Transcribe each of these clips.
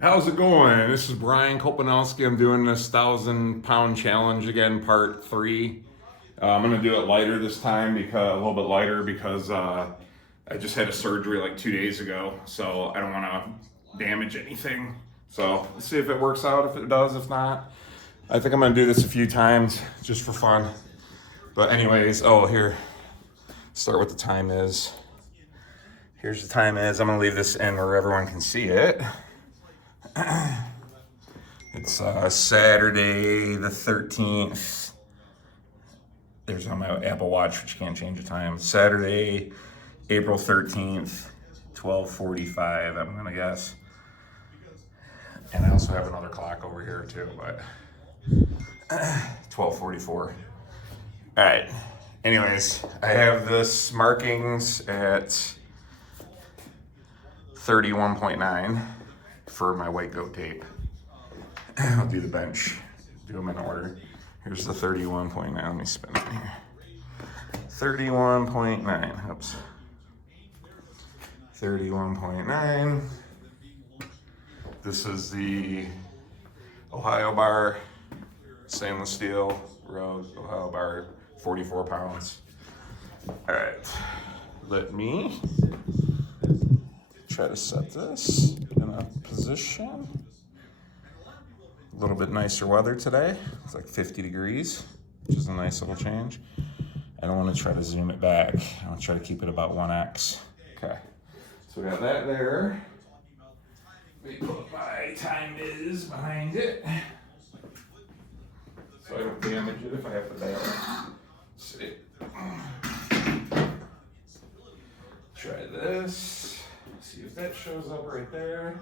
How's it going? This is Brian Kopanowski. I'm doing this 1,000-pound challenge again, part 3. I'm gonna do it lighter this time, because a little bit lighter because I just had a surgery like 2 days ago, so I don't want to damage anything. So let's see if it works out. If it does, if not, I think I'm gonna do this a few times just for fun. But anyways, here. Start what the time is. Here's the time is. I'm gonna leave this in where everyone can see it. It's Saturday the 13th. There's on my Apple Watch, which you can't change the time. Saturday, April 13th, 12:45, I'm gonna guess. And I also have another clock over here too, but 12:44. All right. Anyways, I have this markings at 31.9 for my white goat tape. I'll do the bench, do them in order. Here's the 31.9, let me spin it here. 31.9, oops. 31.9. This is the Ohio bar, stainless steel, Rose Ohio bar, 44 pounds. All right, let me try to set this in a position. A little bit nicer weather today. It's like 50 degrees, which is a nice little change. I don't want to try to zoom it back. I want to try to keep it about 1x. Okay, so we got that there. Let me put my time is behind it, so I don't damage it if I have to bail. See. Try this. See if that shows up right there.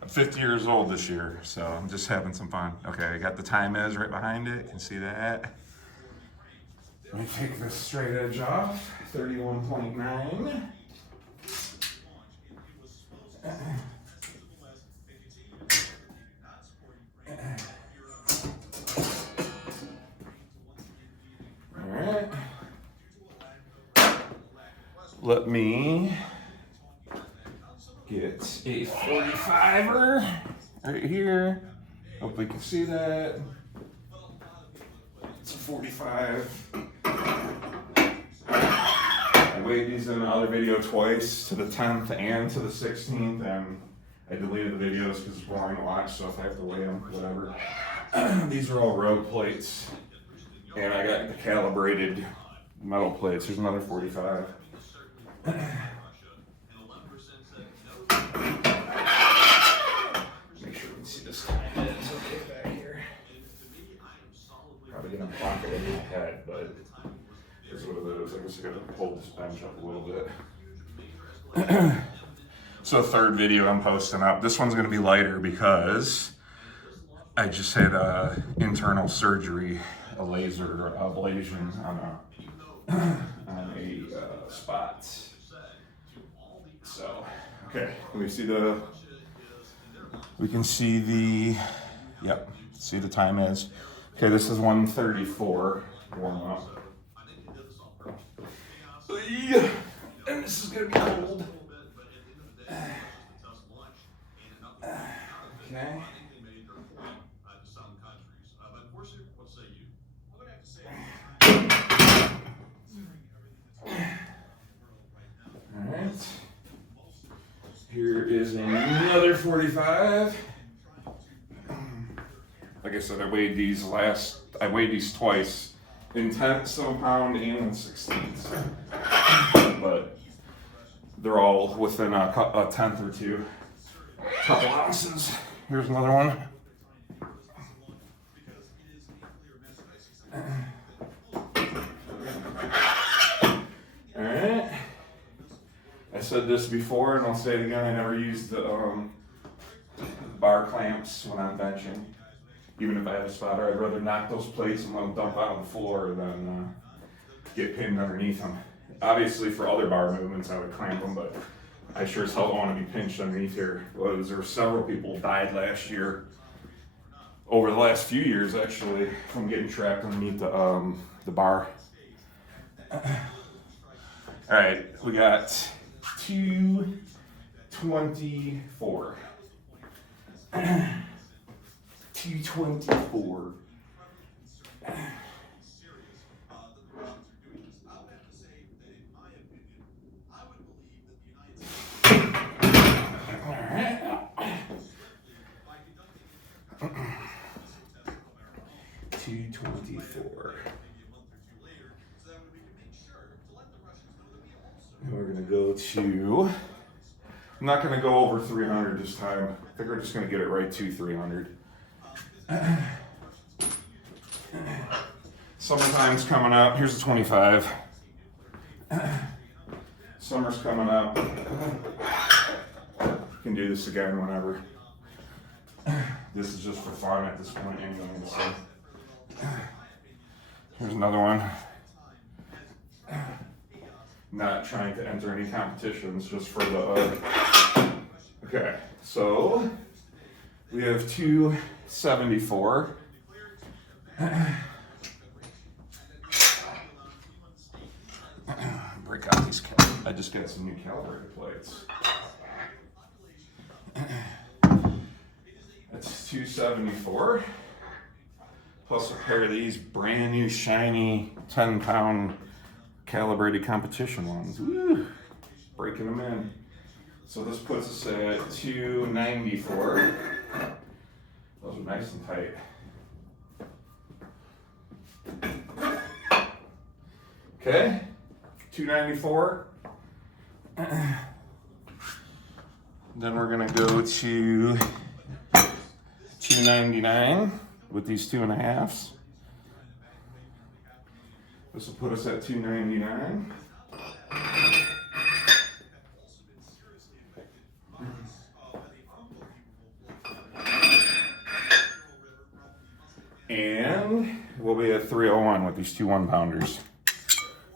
I'm 50 years old this year, so I'm just having some fun. Okay, I got the time is right behind it. You can see that. Let me take this straight edge off. 31.9. All right. Let me get a 45er right here. Hope we can see that. It's a 45. I weighed these in another video twice, to the 10th and to the 16th, and I deleted the videos because it's boring to watch, so if I have to weigh them, whatever. These are all rogue plates, and I got the calibrated metal plates. Here's another 45. Make sure we can see this time. It's okay back here. Probably gonna block it in my head, but here's what it is. I guess I gotta hold this bench up a little bit. So third video I'm posting up. This one's gonna be lighter because I just had a internal surgery, a laser ablation on a spot. So, okay, we can see the, yep, see the time is. Okay, this is 1:34, warm up. And this is gonna be cold. Okay. Alright. Here is another 45. Like I said, I weighed these twice, in tenths of a pound and in 16ths. But they're all within a tenth or two. Couple ounces. Here's another one. Alright. I said this before and I'll say it again, I never use the bar clamps when I'm benching. Even if I have a spotter, I'd rather knock those plates and let them dump out on the floor than get pinned underneath them. Obviously for other bar movements I would clamp them, but I sure as hell don't want to be pinched underneath here. Well, there were several people died last year, over the last few years actually, from getting trapped underneath the bar. All right, we got 224. 224. And we're gonna go to, I'm not gonna go over 300 this time. I think we're just gonna get it right to 300. Summertime's coming up. Here's a 25. Summer's coming up. You can do this again whenever. This is just for fun at this point anyway. So. Here's another one. Not trying to enter any competitions, just for the okay, so we have 274. Break out these. I just got some new calibrated plates. That's 274. Plus a pair of these brand new shiny 10-pound calibrated competition ones. Woo! Breaking them in. So this puts us at 294. Those are nice and tight. Okay, 294. Then we're gonna go to 299 with these 2.5s. This will put us at 299. And we'll be at 301 with these 2 1-pounders.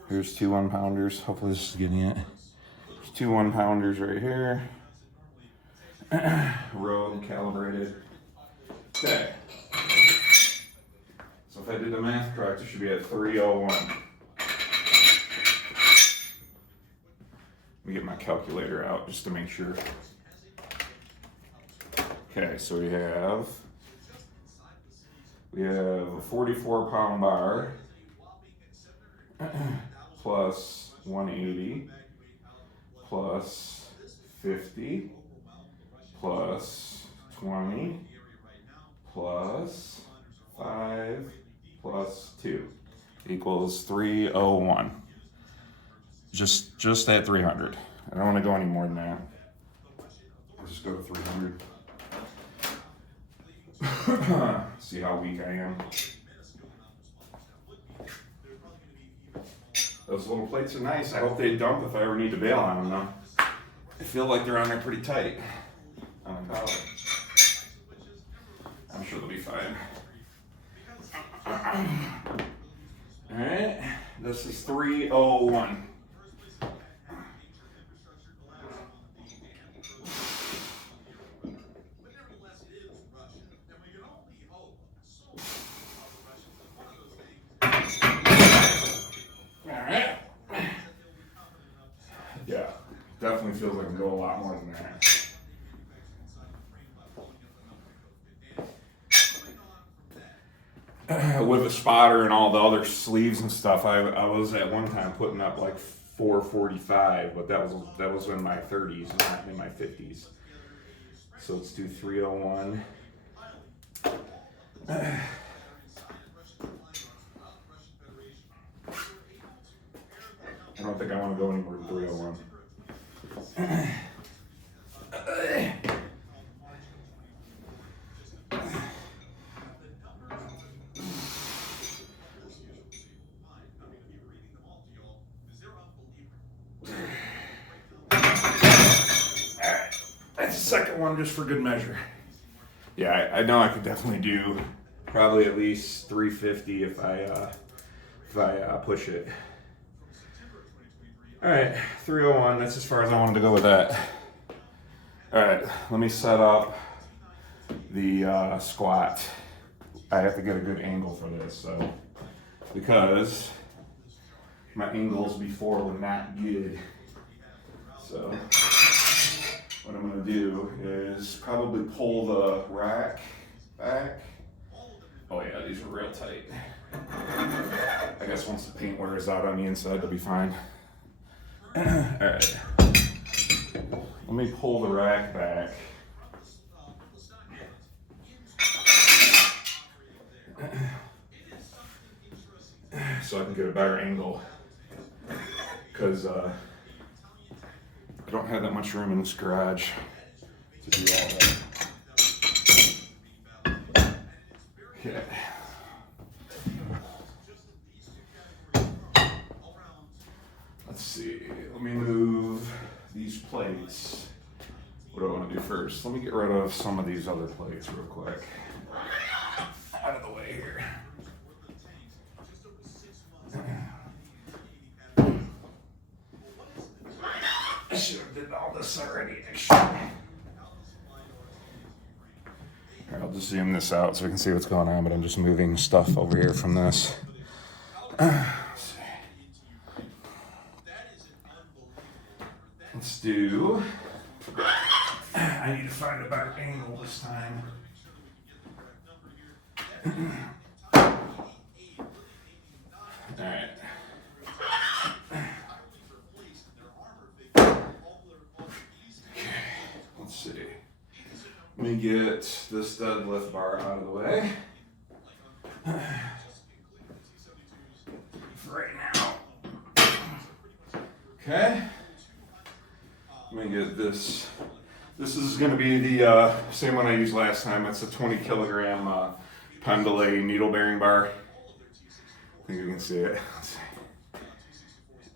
Here's 2 1-pounders. Hopefully this is getting it. There's 2 1-pounders right here. Road calibrated. Okay. So if I did the math correct, it should be at 301. Let me get my calculator out just to make sure. Okay, so we have a 44-pound bar plus 180 plus 50 plus 20 plus 5 plus 2 equals 301. Just at 300. I don't want to go any more than that. I'll just go to 300. See how weak I am. Those little plates are nice. I hope they dump if I ever need to bail on them though. I feel like they're on there pretty tight. On the collar. I'm sure they'll be fine. Alright, this is 301. Alright. Yeah, definitely feels like I can go a lot more than that. With a spotter and all the other sleeves and stuff, I was at one time putting up like 445, but that was in my 30s, not in my 50s. So let's do 301. I don't think I want to go anywhere than 301. That's the second one just for good measure. Yeah, I know I could definitely do probably at least 350 if I push it. All right, 301, that's as far as I wanted to go with that. All right, let me set up the squat. I have to get a good angle for this, so because my angles before were not good. So what I'm gonna do is probably pull the rack back. Oh yeah, these are real tight. I guess once the paint wears out on the inside, they'll be fine. All right, let me pull the rack back. So I can get a better angle, because I don't have that much room in this garage to do all that. Okay. Let's see, let me move these plates. What do I want to do first? Let me get rid of some of these other plates real quick. Out of the way here. I should have did all this already, actually. All right, I'll just zoom this out so we can see what's going on, but I'm just moving stuff over here from this. Let's do, I need to find a better angle this time. All right. Let's see. Let me get this deadlift bar out of the way. For right now. Okay. Let me get this. This is going to be the same one I used last time. It's a 20 kilogram Pendlay needle bearing bar. I think you can see it.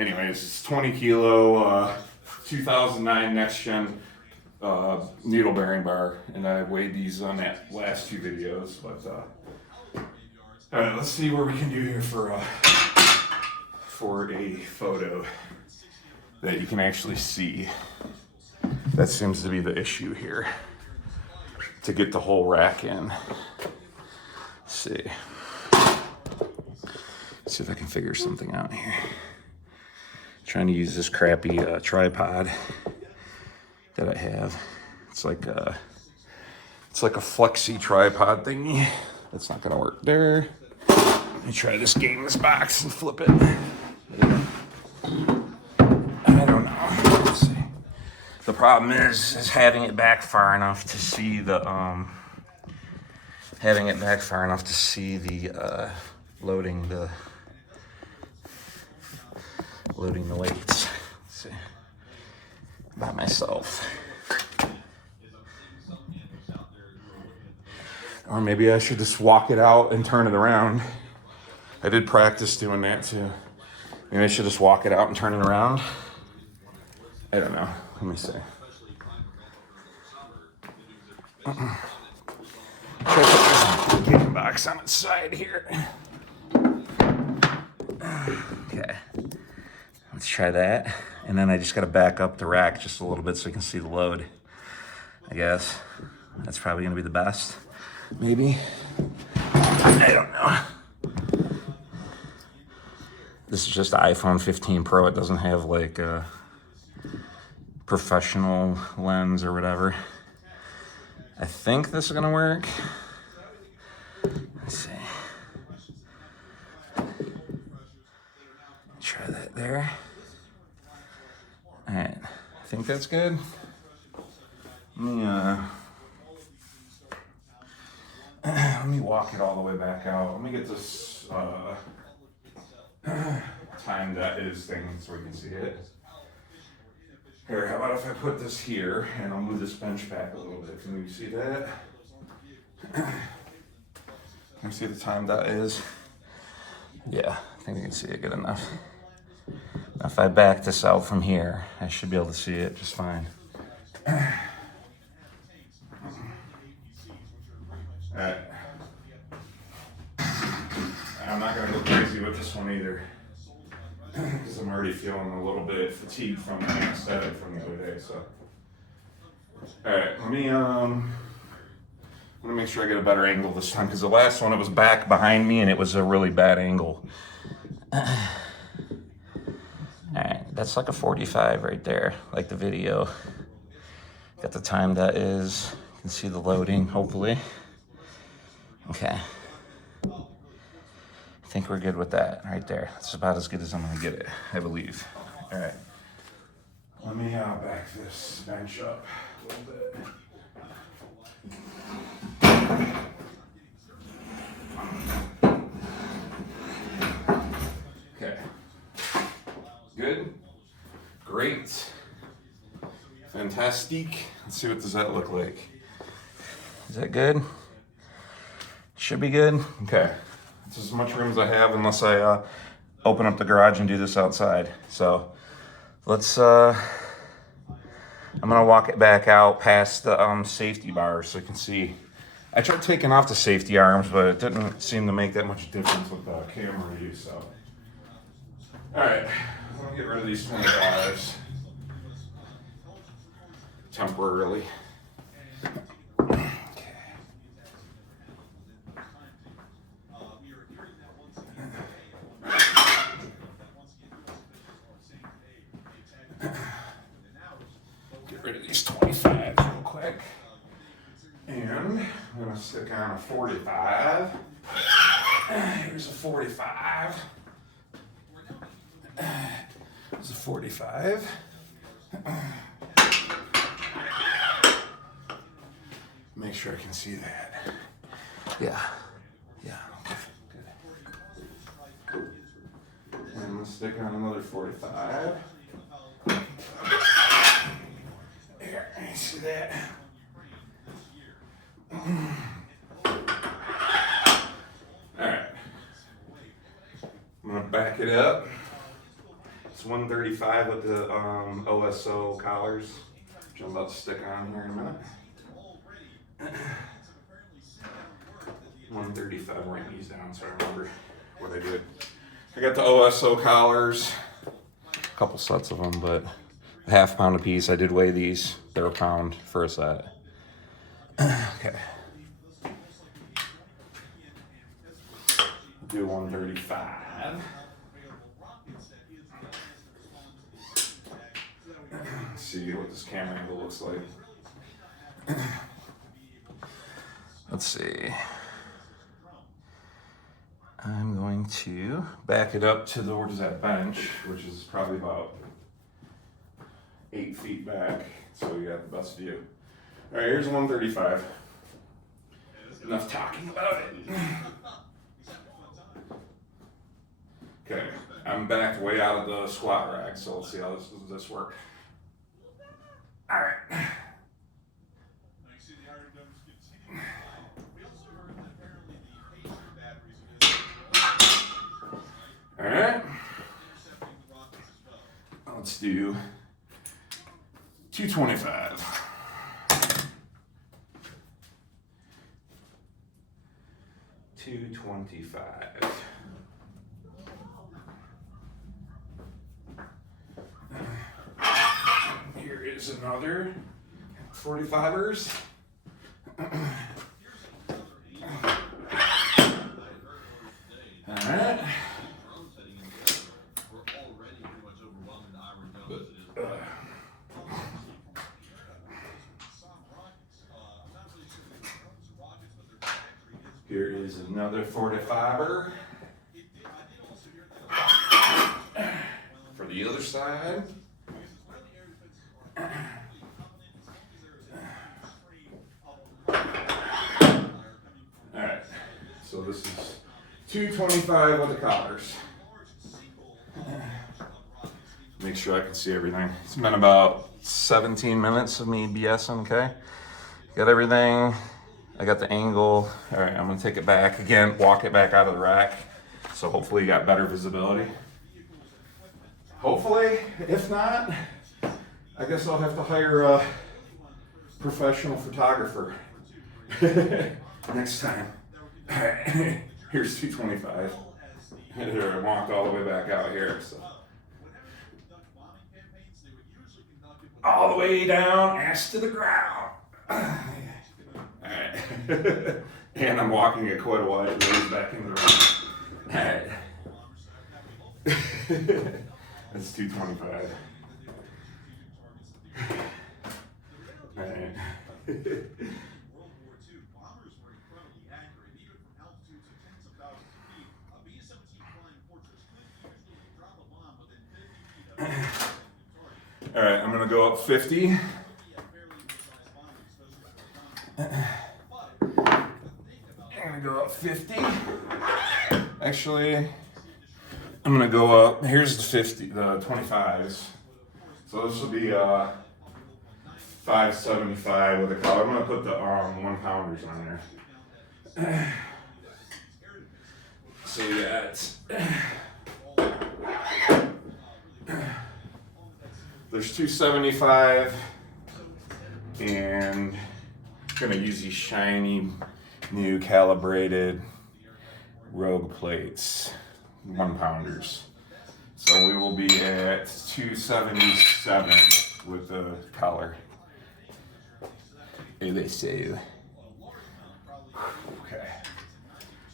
Anyways, it's 20 kilo, 2009 next gen needle bearing bar, and I weighed these on that last two videos. But all right, let's see what we can do here for a photo that you can actually see. That seems to be the issue here, to get the whole rack in. Let's see. Let's see if I can figure something out here. Trying to use this crappy tripod that I have. It's like a flexi tripod thingy. That's not gonna work there. Let me try this gameless box and flip it. I don't know. Let's see. The problem is having it back far enough to see the loading the weights. Let's see. By myself. Or maybe I should just walk it out and turn it around. I did practice doing that too. Maybe I should just walk it out and turn it around. I don't know. Let me see. Try to put this game box on its side here. Okay. Let's try that. And then I just got to back up the rack just a little bit so you can see the load. I guess. That's probably going to be the best. Maybe. I don't know. This is just the iPhone 15 Pro. It doesn't have like a professional lens or whatever. I think this is gonna work. Let's see. Try that there. All right, I think that's good. Let me walk it all the way back out. Let me get this time that is thing so we can see it. Here, how about if I put this here and I'll move this bench back a little bit. Can you see that? Can you see the time that is? Yeah, I think you can see it good enough. Now if I back this out from here, I should be able to see it just fine. Alright. I'm not gonna go crazy with this one either, because I'm already feeling a little bit fatigued from the anesthetic from the other day. So, all right, let me make sure I get a better angle this time, because the last one it was back behind me and it was a really bad angle. All right, That's like a 45 right there, like the video. Got the time that is. You can see the loading, hopefully. Okay. I think we're good with that right there. That's about as good as I'm gonna get it, I believe. All right. Let me back this bench up a little bit. Okay. Good. Great. Fantastic. Let's see, what does that look like? Is that good? Should be good. Okay. That's as much room as I have unless I open up the garage and do this outside. So let's, I'm gonna walk it back out past the safety bars so you can see. I tried taking off the safety arms, but it didn't seem to make that much difference with the camera view, so. All right, I'm gonna get rid of these 25s temporarily. Get rid of these 25s real quick. And I'm gonna stick on a 45. Here's a 45. There's a 45. Make sure I can see that. Yeah. Yeah. Okay. Good. And I'm gonna stick on another 45. There, you see that? Alright. I'm gonna back it up. It's 135 with the OSO collars, which I'm about to stick on here in a minute. 135, writing these down so I remember what I did. I got the OSO collars, a couple sets of them, but a half pound a piece. I did weigh these. They're a pound for a set. Okay. Do 135. See what this camera angle looks like. Let's see. I'm going to back it up to the, where does that bench, which is probably about 8 feet back, so you got the best view. All right, here's 135. Enough talking about it. Okay, I'm backed way out of the squat rack, so let's see how this work. All right. All right. Let's do 225. Here is another 45ers. All right. Here is another 45er for the other side. All right, so this is 225 with the collars. Make sure I can see everything. It's been about 17 minutes of me BSing, okay? Got everything. I got the angle. All right, I'm gonna take it back again, walk it back out of the rack. So hopefully you got better visibility. Hopefully, if not, I guess I'll have to hire a professional photographer next time. All right, here's 225. I walked all the way back out here, so. All the way down, ass to the ground. Alright. And I'm walking it quite a while ways back in the room. Alright. That's 225. All right. All right, I'm gonna go up 50. I'm gonna go up 50. Actually, I'm gonna go up. Here's the 50, the 25s. So this will be 575 with a collar. I'm gonna put the 1-pounders on there. So we got. There's 275, and I'm gonna use these shiny, new calibrated Rogue plates, 1-pounders. So we will be at 277 with the collar. Hey, they say. Okay.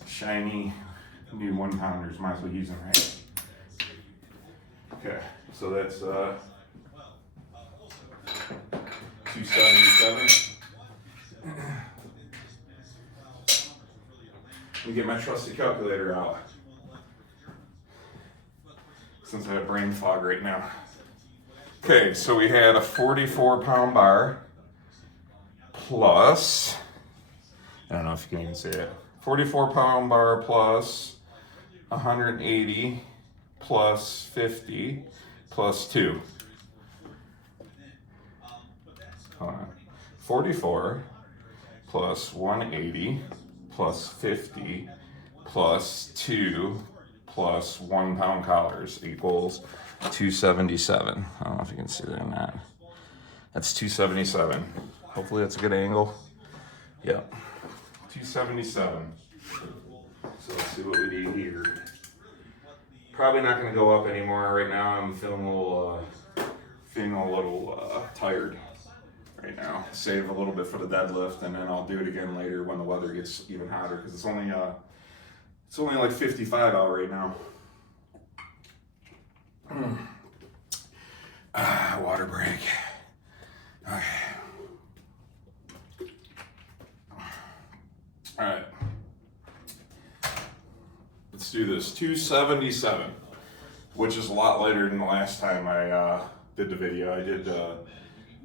Shiny, new 1-pounders. Might as well use them, right? Okay, so that's 277. Let me get my trusty calculator out, since I have brain fog right now. Okay, so we had a 44-pound bar plus, I don't know if you can even say it, 44-pound bar plus 180 plus 50 plus 2. Hold on. 44 plus 180 plus 50 plus 2 plus 1-pound collars equals 277. I don't know if you can see that or not. That's 277. Hopefully that's a good angle. Yep. 277. So let's see what we need here. Probably not going to go up anymore right now. I'm feeling a little tired right now. Save a little bit for the deadlift, and then I'll do it again later when the weather gets even hotter, because it's only like 55 out right now. Water break. Okay. All right. Let's do this. 277, which is a lot later than the last time I did the video. I did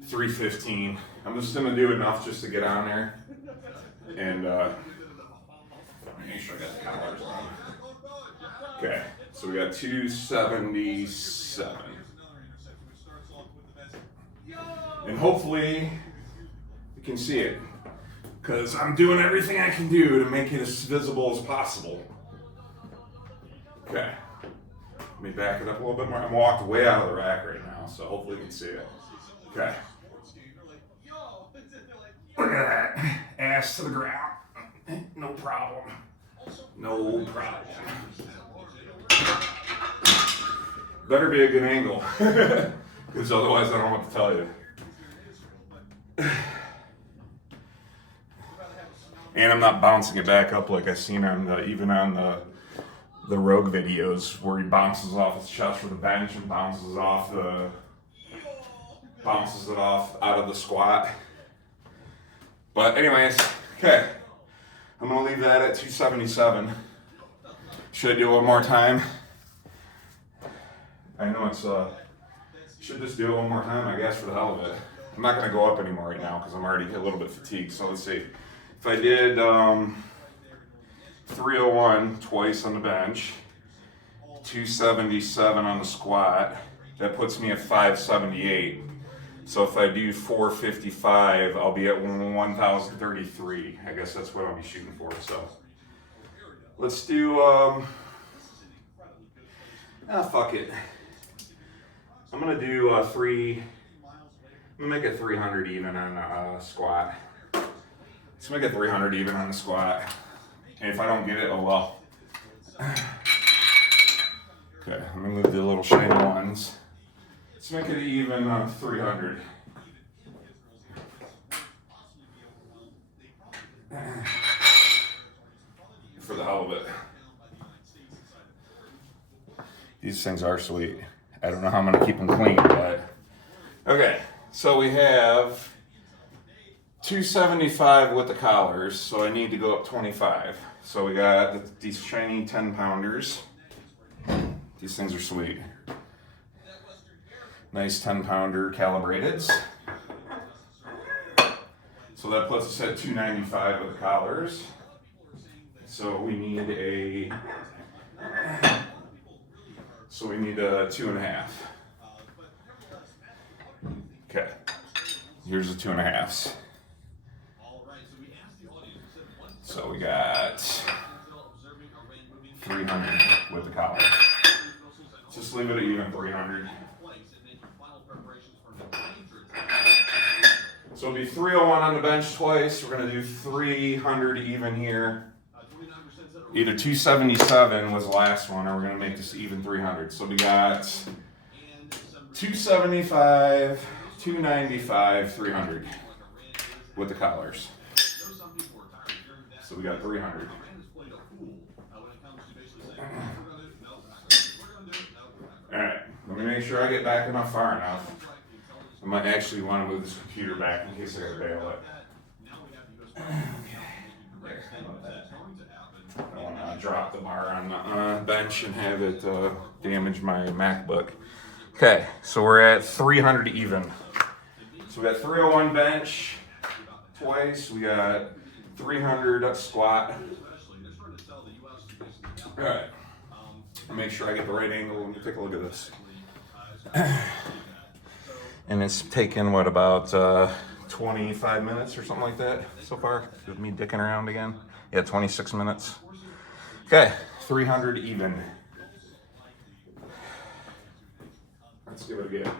315. I'm just gonna do enough just to get on there, and make sure I got the collars on. Okay, so we got 277, and hopefully you can see it, because I'm doing everything I can do to make it as visible as possible. Okay, let me back it up a little bit more. I'm walked way out of the rack right now, so hopefully you can see it. Okay. Look at that. Ass to the ground. No problem. No problem. Better be a good angle, because otherwise I don't know what to tell you. And I'm not bouncing it back up like I've seen on even on the Rogue videos, where he bounces off his chest for the bench and bounces it off out of the squat. But anyways, okay, I'm gonna leave that at 277. Should I do it one more time? I know it's should just do it one more time, I guess, for the hell of it. I'm not gonna go up anymore right now because I'm already a little bit fatigued. So let's see. If I did 301 twice on the bench, 277 on the squat, that puts me at 578. So if I do 455, I'll be at 1,033. I guess that's what I'll be shooting for. So let's do, fuck it. I'm gonna do I'm gonna make it 300 even on squat. Let's make it 300 even on the squat. And if I don't get it, oh well. Okay, I'm gonna move the little shiny ones. Let's make it even 300. For the hell of it. These things are sweet. I don't know how I'm gonna keep them clean, but okay. So we have 275 with the collars, so I need to go up 25. So we got these shiny 10-pounders. These things are sweet. Nice 10-pounder calibrateds. So that puts us at 295 with the collars. So we need a 2.5. Okay. Here's the 2.5s. So we got 300 with the collar. Just leave it at even 300. So it'll be 301 on the bench twice. We're gonna do 300 even here. Either 277 was the last one, or we're gonna make this even 300. So we got 275, 295, 300 with the collars. So we got 300. All right, let me make sure I get back enough far enough. I might actually want to move this computer back in case I gotta bail it. I don't want to drop the bar on the bench and have it damage my MacBook. Okay, so we're at 300 even. So we got 301 bench twice. We got 300 squat. All right. Make sure I get the right angle. Let me take a look at this. And it's taken, what, about 25 minutes or something like that so far? With me dicking around again? Yeah, 26 minutes. Okay, 300 even. Let's give it a go.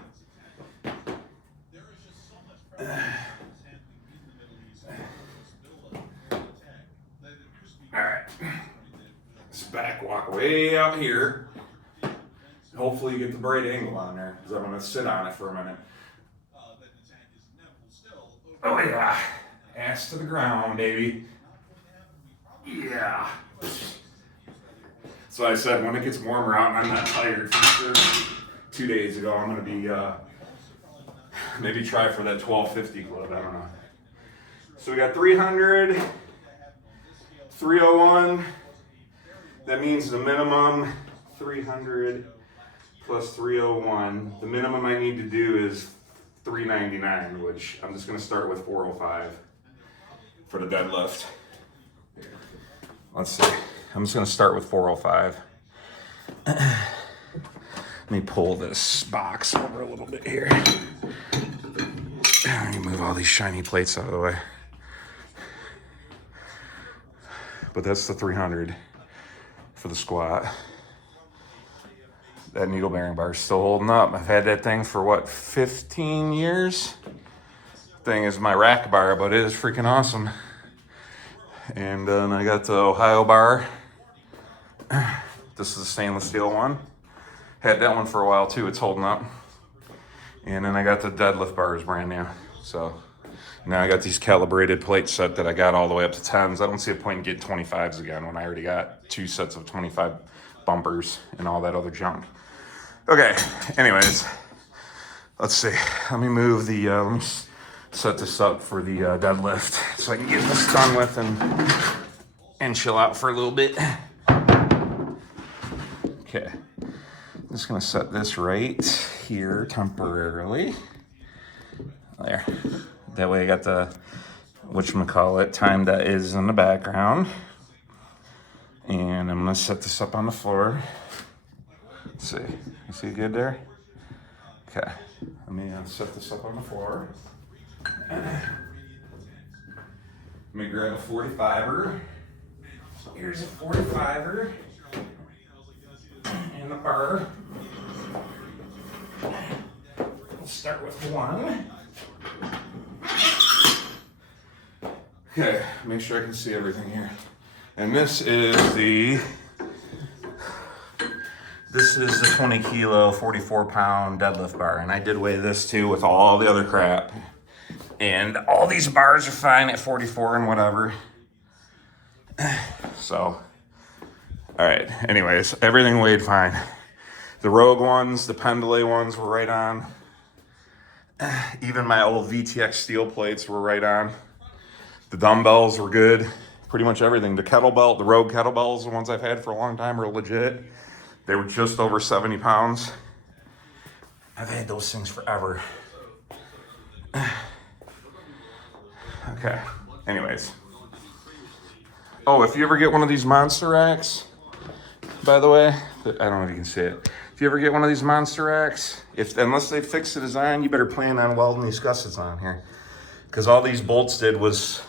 All right. This back walk way out here. Hopefully you get the right angle on there, because I'm going to sit on it for a minute. Oh yeah. Ass to the ground, baby. Yeah. So I said when it gets warmer out and I'm not tired for sure. 2 days ago I'm going to be, maybe try for that 1250 club, I don't know. So we got 300, 301. That means the minimum 300 plus 301. The minimum I need to do is 399, which I'm just going to start with 405 for the deadlift. Let's see. I'm just going to start with 405. Let me pull this box over a little bit here. Let me move all these shiny plates out of the way. But that's the 300 for the squat. That needle bearing bar is still holding up. I've had that thing for what, 15 years? Thing is my rack bar, but it is freaking awesome. And then I got the Ohio bar. This is a stainless steel one. Had that one for a while too, it's holding up. And then I got the deadlift bars brand new. So now I got these calibrated plates set that I got all the way up to 10s. I don't see a point in getting 25s again when I already got 2 sets of 25 bumpers and all that other junk. Okay, anyways, let's see. Let me move the, let me set this up for the deadlift so I can get this done with and chill out for a little bit. Okay, I'm just gonna set this right here temporarily. There. That way I got the, whatchamacallit, time that is in the background. And I'm gonna set this up on the floor. Let's see, you see good there? Okay, let me set this up on the floor. Let me grab a 45er. Here's a 45er. And a bar. We'll start with one. Okay, make sure I can see everything here. And this is the 20 kilo, 44 pound deadlift bar. And I did weigh this too with all the other crap. And all these bars are fine at 44 and whatever. So, all right, anyways, everything weighed fine. The Rogue ones, the Pendlay ones were right on. Even my old VTX steel plates were right on. The dumbbells were good. Pretty much everything. The kettlebell, the Rogue kettlebells, the ones I've had for a long time, are legit. They were just over 70 pounds. I've had those things forever. Okay, anyways. Oh, if you ever get one of these monster racks, by the way, I don't know if you can see it. If you ever get one of these monster racks, unless they fix the design, you better plan on welding these gussets on here. Because all these bolts did was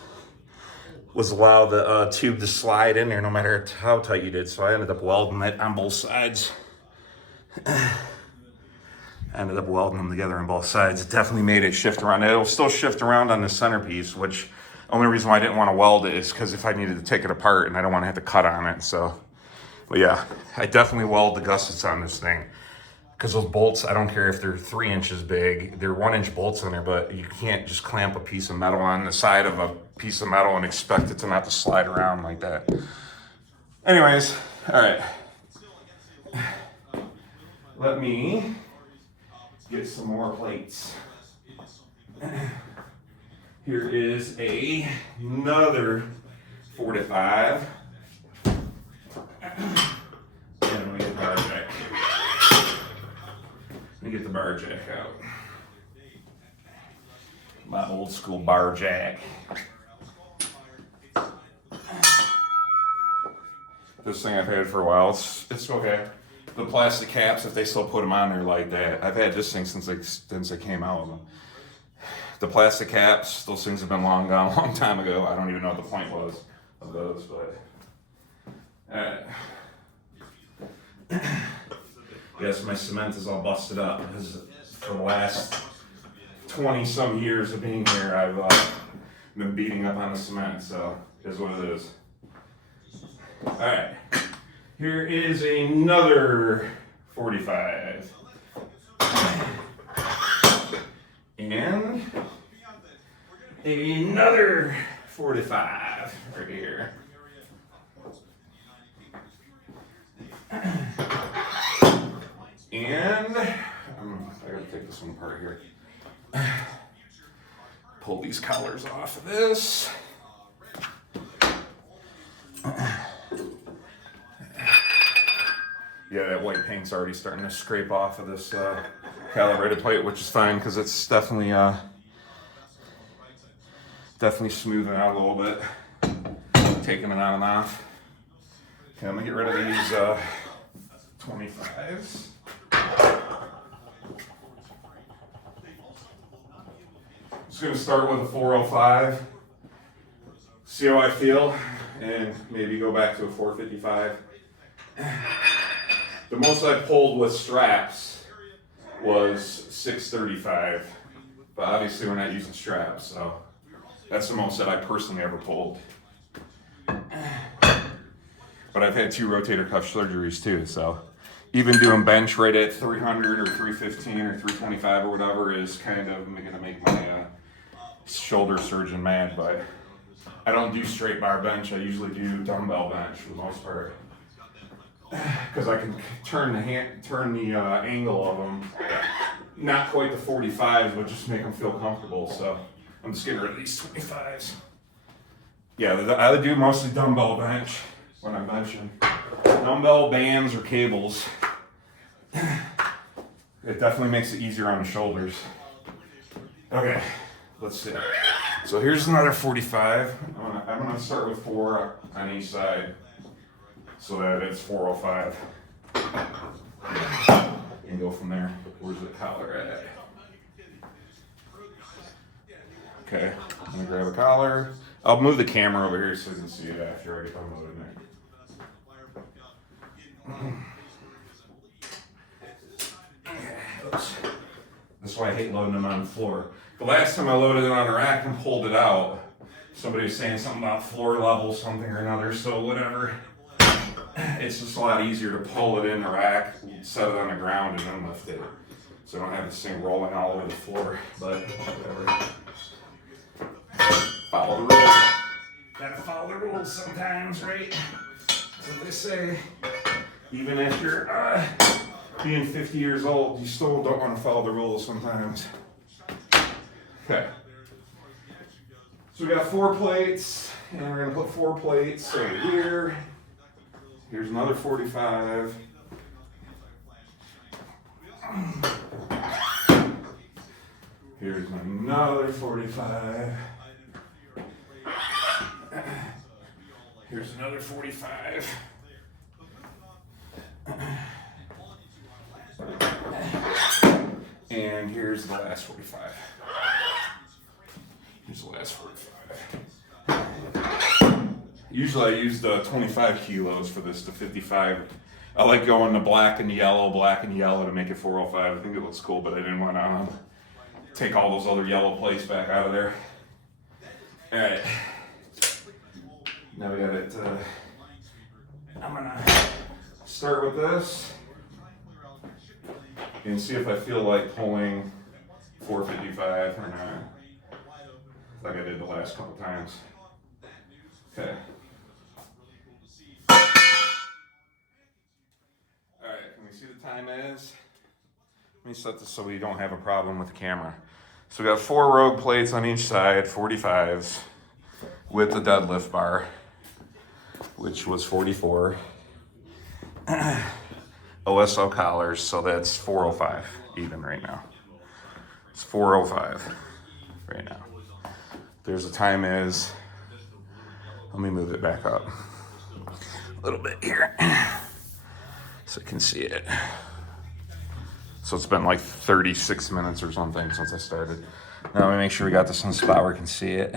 allow the tube to slide in there no matter how tight you did. So I ended up welding it on both sides. I ended up welding them together on both sides. It definitely made it shift around. It'll still shift around on the centerpiece, which only reason why I didn't want to weld it is because if I needed to take it apart and I don't want to have to cut on it. So, but yeah, I definitely weld the gussets on this thing. Because those bolts, I don't care if they're 3 inches big, they're 1-inch bolts in there, but you can't just clamp a piece of metal on the side of a piece of metal and expect it to not to slide around like that. Anyways, all right. Let me get some more plates. Here is another 45. And we get bar jack. Let me get the bar jack out. My old school bar jack. This thing I've had for a while. It's okay. The plastic caps, if they still put them on there like that. I've had this thing since they came out with them. The plastic caps, those things have been long gone a long time ago. I don't even know what the point was of those, but yes, my cement is all busted up because for the last 20 some years of being here, I've been beating up on the cement, so it is what it is. All right, here is another 45. And another 45 right here. And I gotta take this one apart here. Pull these collars off of this. Yeah, that white paint's already starting to scrape off of this calibrated plate, which is fine because it's definitely smoothing out a little bit. Taking it on and off. Okay, I'm gonna get rid of these 25s. Just gonna start with a 405. See how I feel, and maybe go back to a 455. The most I pulled with straps was 635, but obviously we're not using straps, so that's the most that I personally ever pulled. But I've had 2 rotator cuff surgeries too, so even doing bench right at 300 or 315 or 325 or whatever is kind of gonna make my shoulder surgeon mad, but I don't do straight bar bench. I usually do dumbbell bench for the most part. Because I can turn the angle of them, not quite the 45s, but just make them feel comfortable. So I'm just getting rid of these 25s. Yeah, I do mostly dumbbell bench when I'm benching. Dumbbell bands or cables. It definitely makes it easier on the shoulders. Okay, let's see. So here's another 45. I'm gonna start with 4 on each side, so that it's 405. And go from there. Where's the collar at? Okay, I'm gonna grab a collar. I'll move the camera over here so you can see it after I get unloaded there. Oops. That's why I hate loading them on the floor. The last time I loaded it on a rack and pulled it out, somebody was saying something about floor level, something or another, so whatever. It's just a lot easier to pull it in the rack, set it on the ground, and then lift it. So I don't have this thing rolling all over the floor, but whatever. Follow the rules. Gotta follow the rules sometimes, right? That's what they say. Even if you're being 50 years old, you still don't want to follow the rules sometimes. Okay. So we got 4 plates, and we're gonna put 4 plates over here. Here's another 45. Here's another 45. Here's another 45. And here's the last 45. Here's the last 45. Usually I use the 25 kilos for this, the 55. I like going to black and yellow to make it 405. I think it looks cool, but I didn't want to take all those other yellow plates back out of there. All right. Now we got it. I'm gonna start with this and see if I feel like pulling 455 or not, like I did the last couple times. Okay. All right, can we see the time is? Let me set this so we don't have a problem with the camera. So we got 4 rogue plates on each side, 45s, with the deadlift bar, which was 44. OSO collars, so that's 405 even right now. It's 405 right now. There's the time is, let me move it back up a little bit here so you can see it. So it's been like 36 minutes or something since I started. Now let me make sure we got this in the spot where we can see it.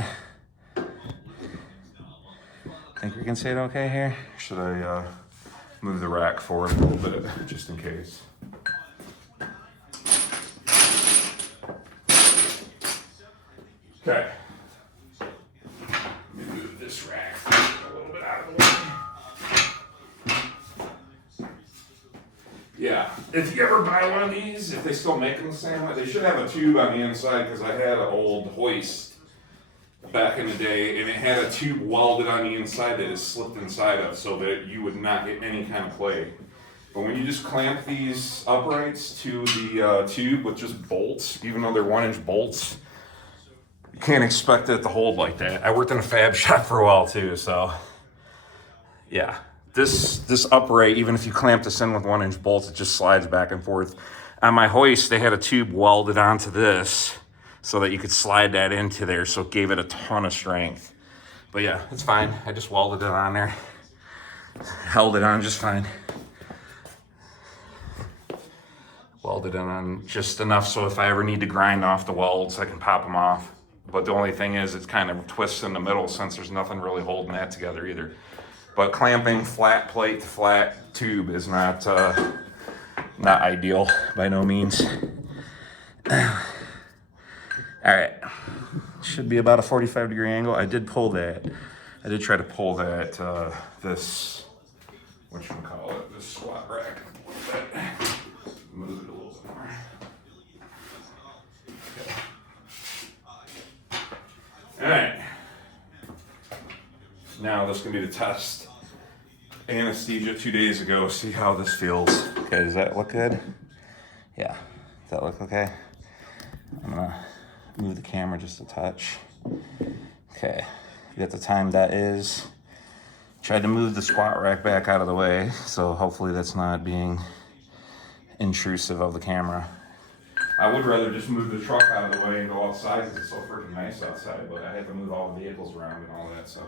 Think we can see it okay here? Should I move the rack forward a little bit just in case? Okay. Let me move this rack a little bit out of the way. Yeah, if you ever buy one of these, if they still make them the same way, they should have a tube on the inside, because I had an old hoist back in the day, and it had a tube welded on the inside that is slipped inside of, so that you would not get any kind of play. But when you just clamp these uprights to the tube with just bolts, even though they're 1-inch bolts, you can't expect it to hold like that. I worked in a fab shop for a while too, so yeah. This upright, even if you clamp this in with 1-inch bolts, it just slides back and forth. On my hoist, they had a tube welded onto this so that you could slide that into there, so it gave it a ton of strength. But yeah, it's fine. I just welded it on there. Held it on just fine. Welded it on just enough so if I ever need to grind off the welds, I can pop them off. But the only thing is, it's kind of twists in the middle since there's nothing really holding that together either. But clamping flat plate to flat tube is not ideal by no means. All right, should be about a 45-degree angle. I did pull that. I did try to pull that, this, whatchamacallit, this squat rack a little bit. Move it a little bit more. Okay. All right. Now this can be the test. Anesthesia 2 days ago. See how this feels. Okay, does that look good? Yeah. Does that look okay? I'm gonna move the camera just a touch. Okay. You got the time that is. Tried to move the squat rack back out of the way, so hopefully that's not being intrusive of the camera. I would rather just move the truck out of the way and go outside because it's so freaking nice outside, but I had to move all the vehicles around and all that, so.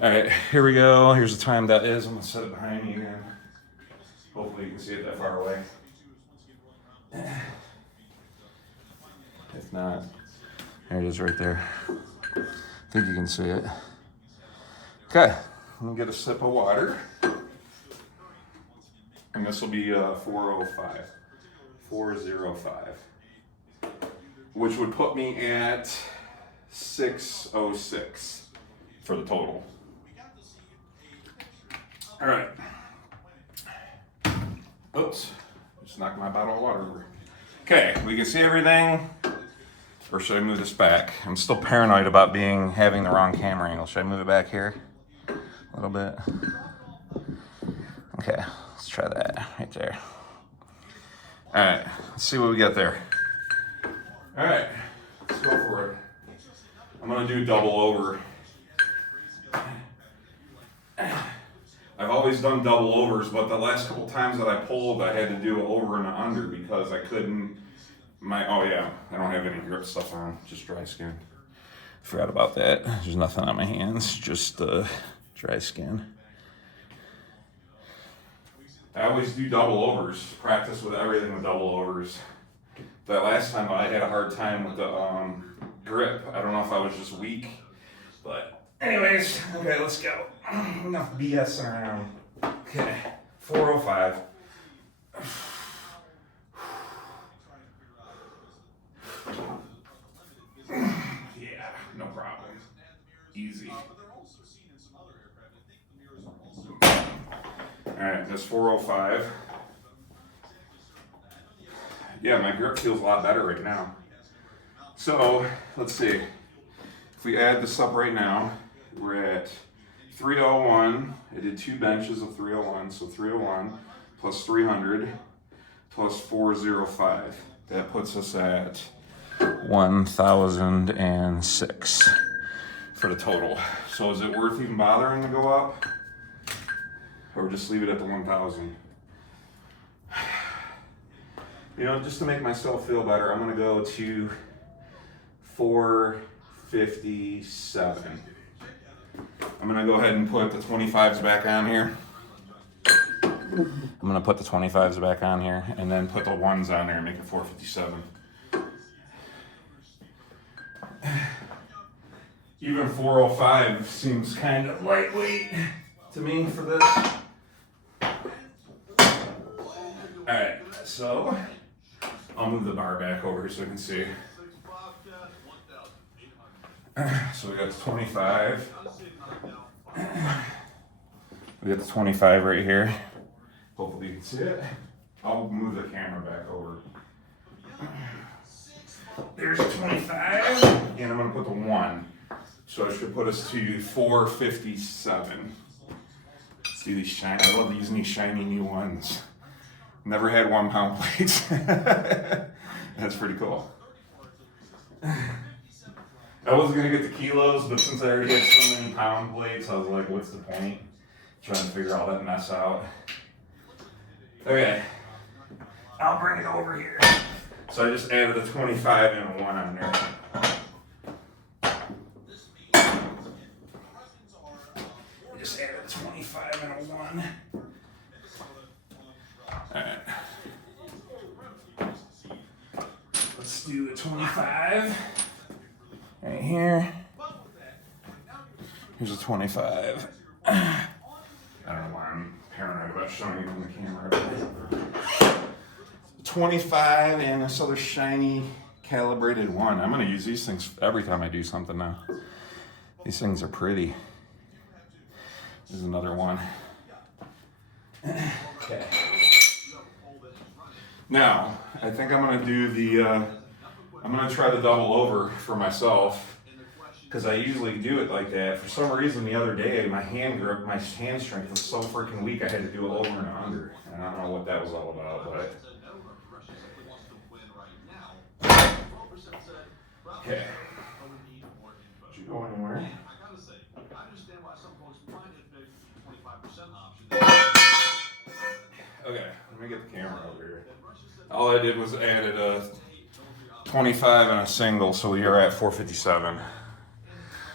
All right, here we go. Here's the time that is. I'm gonna set it behind me again. Hopefully you can see it that far away. If not, there it is right there. I think you can see it. Okay, I'm gonna get a sip of water. And this will be 405. 405. Which would put me at 606 for the total. All right. Oops, just knocked my bottle of water over. Okay, we can see everything. Or should I move this back? I'm still paranoid about having the wrong camera angle. Should I move it back here a little bit? Okay, let's try that right there. All right, let's see what we get there. All right, let's go for it. I'm gonna do double over. I've always done double overs, but the last couple times that I pulled, I had to do an over and an under because I couldn't. Oh yeah, I don't have any grip stuff on, just dry skin. Forgot about that. There's nothing on my hands, just dry skin. I always do double overs, practice with everything with double overs. That last time I had a hard time with the grip. I don't know if I was just weak, but anyways, okay, let's go. Enough BS around. Okay, 405. Yeah, no problem. Easy. Alright, that's 405. Yeah, my grip feels a lot better right now. So, let's see. If we add this up right now, we're at 301. I did 2 benches of 301, so 301 plus 300 plus 405. That puts us at 1,006 for the total. So is it worth even bothering to go up? Or just leave it at the 1,000? You know, just to make myself feel better, I'm gonna go to 457. I'm gonna go ahead and put the 25s back on here. I'm gonna put the 25s back on here and then put the ones on there and make it 457. Even 405 seems kind of lightweight to me for this. Alright, so I'll move the bar back over here so you can see. So we got the 25. We got the 25 right here. Hopefully you can see it. I'll move the camera back over. There's a 25, and I'm gonna put the 1. So it should put us to 457. See these shiny, I love using these shiny new ones. Never had 1 pound plates. That's pretty cool. I wasn't gonna get the kilos, but since I already had so many pound plates, I was like, what's the point? Trying to figure all that mess out. Okay, I'll bring it over here. So I just added a 25 and a 1 on there. I just added a 25 and a 1. Alright. Let's do a 25. Right here. Here's a 25. I don't know why I'm paranoid about showing you on the camera. 25 and this other shiny calibrated 1. I'm going to use these things every time I do something now. These things are pretty. There's another one. Okay. Now, I think I'm going to do the, I'm going to try the double over for myself. Because I usually do it like that. For some reason the other day, my hand grip, my hand strength was so freaking weak, I had to do it over and under. And I don't know what that was all about, but. Okay. Did you go anywhere? Okay, let me get the camera over here. All I did was added a 25 and a single, so we are at 457.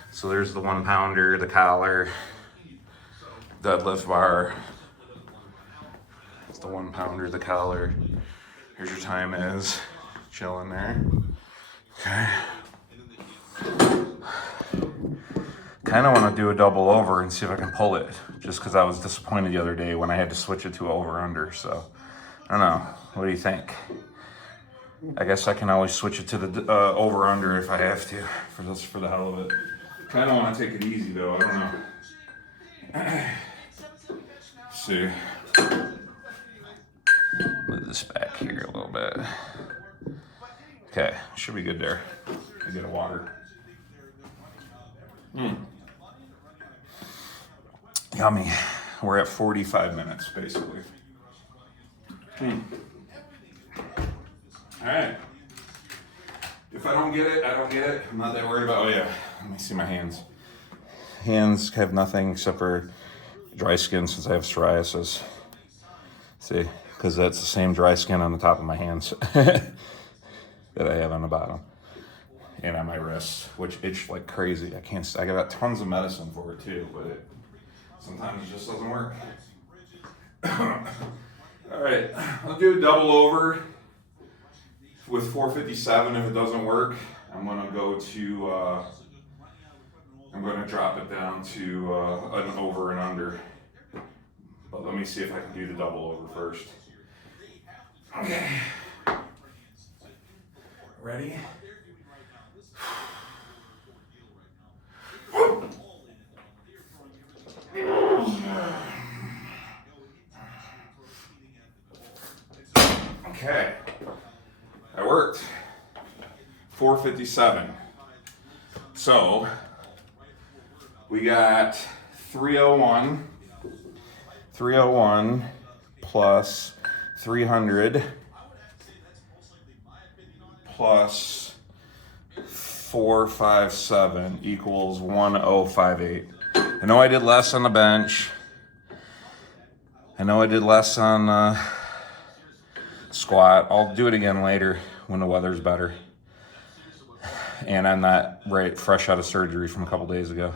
So there's the 1 pounder, the collar, deadlift bar. It's the 1 pounder, the collar. Here's your time is, chilling there. Okay. Kind of want to do a double over and see if I can pull it, just because I was disappointed the other day when I had to switch it to over under. So I don't know. What do you think? I guess I can always switch it to the over under if I have to, for the hell of it. Kind of want to take it easy though. I don't know. Let's see. Move this back here a little bit. Okay, should be good there. I get a water. Yummy. We're at 45 minutes basically. All right. If I don't get it, I don't get it. I'm not that worried about. Oh yeah. Let me see my hands. Hands have nothing except for dry skin since I have psoriasis. See, because that's the same dry skin on the top of my hands that I have on the bottom. And on my wrists, which itch like crazy. I got tons of medicine for it too, but sometimes it just doesn't work. All right, I'll do a double over with 457. If it doesn't work, I'm gonna go to, I'm gonna drop it down to an over and under. But let me see if I can do the double over first. Okay. Ready? Okay, that worked. 457. So we got 301 plus 300 plus 457 equals 1058. I know I did less on the bench. I know I did less on squat. I'll do it again later when the weather's better. And I'm not fresh out of surgery from a couple days ago.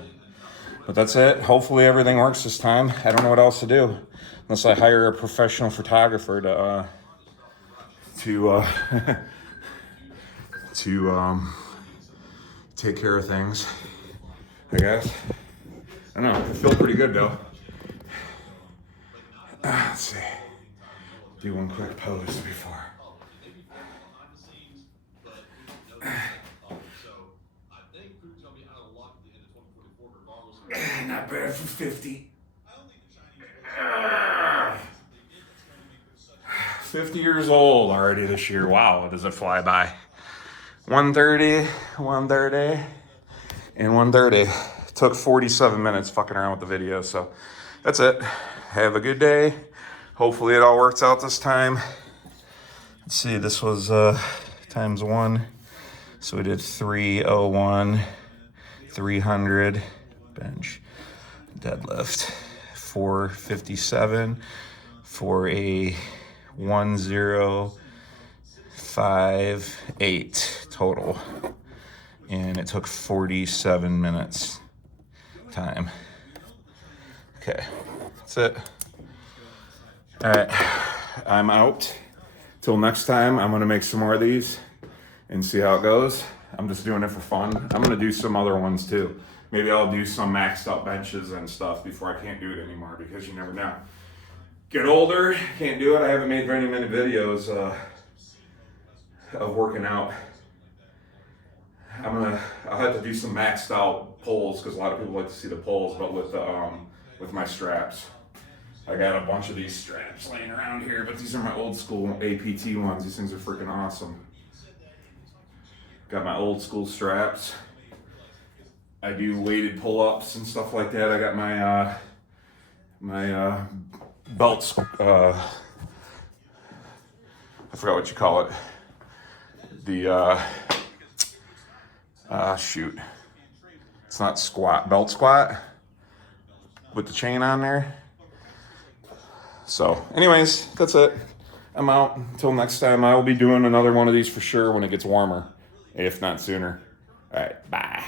But that's it. Hopefully everything works this time. I don't know what else to do unless I hire a professional photographer to take care of things, I guess. I don't know. I feel pretty good though. Let's see. Do one quick pose before. Not bad for 50. 50 years old already this year. Wow, does it fly by. 130, and 130. Took 47 minutes fucking around with the video, so that's it. Have a good day. Hopefully it all works out this time. Let's see, this was times 1. So we did 301, 300, bench, deadlift, 457 for a 1058 total. And it took 47 minutes time. Okay, that's it. All right, I'm out. Till next time, I'm gonna make some more of these and see how it goes. I'm just doing it for fun. I'm gonna do some other ones too. Maybe I'll do some maxed out benches and stuff before I can't do it anymore, because you never know. Get older, can't do it. I haven't made very many videos of working out. I'll have to do some maxed out pulls, because a lot of people like to see the pulls, but with my straps. I got a bunch of these straps laying around here, but these are my old school APT ones. These things are freaking awesome. Got my old school straps. I do weighted pull-ups and stuff like that. I got my belts. I forgot what you call it. The shoot. It's not squat. Belt squat with the chain on there. So, anyways, that's it. I'm out. Until next time, I will be doing another one of these for sure when it gets warmer, if not sooner. All right, bye.